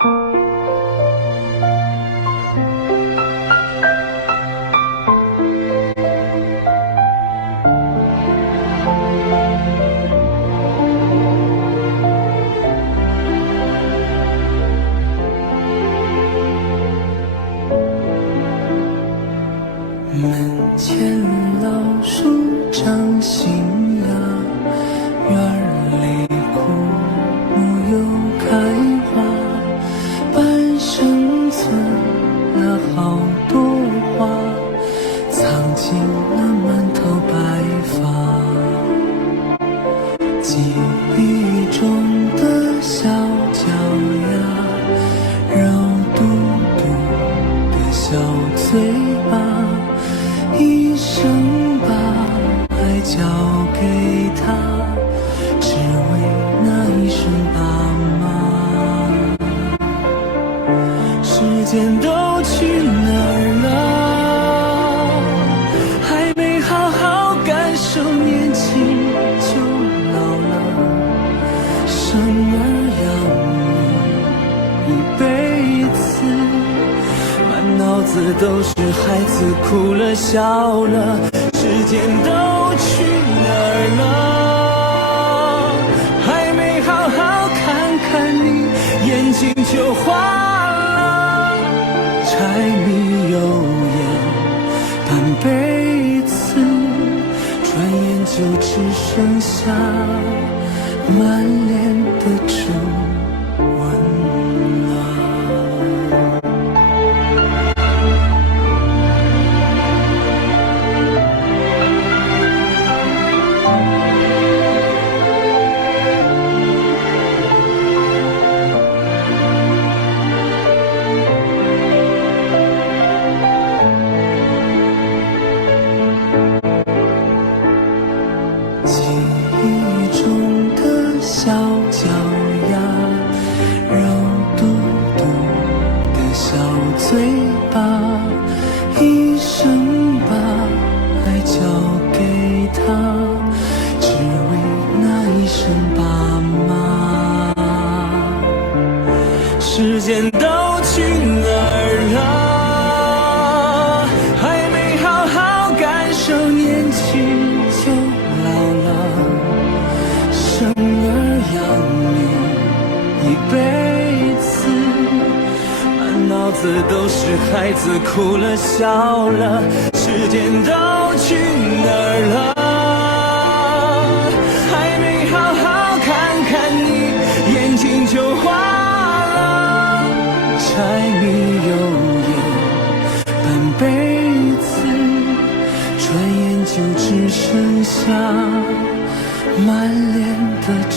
门前老树长新芽，院里枯木又开花，半生存了好多话，藏进了满头白发。记忆中的小脚丫，肉嘟嘟的小嘴巴，一生把爱交给他，只为那一声爸妈。时间都去哪儿了？还没好好感受年轻就老了。生儿养女一辈子，满脑子都是孩子哭了笑了，时间都去哪儿了？还没好好看看你，眼睛就花了。柴米油盐半辈子，转眼就只剩下满脸的皱纹了。记忆中的小脚丫，肉嘟嘟的小嘴巴，一生把爱交给他，只为那一声爸妈。时间都去哪儿了？还没好好感受年轻就老了。生儿养女一辈子，满脑子都是孩子哭了笑了，时间都去哪儿了？还没好好看看你，眼睛就花了。柴米油盐半辈子，转眼就只剩下满脸的皱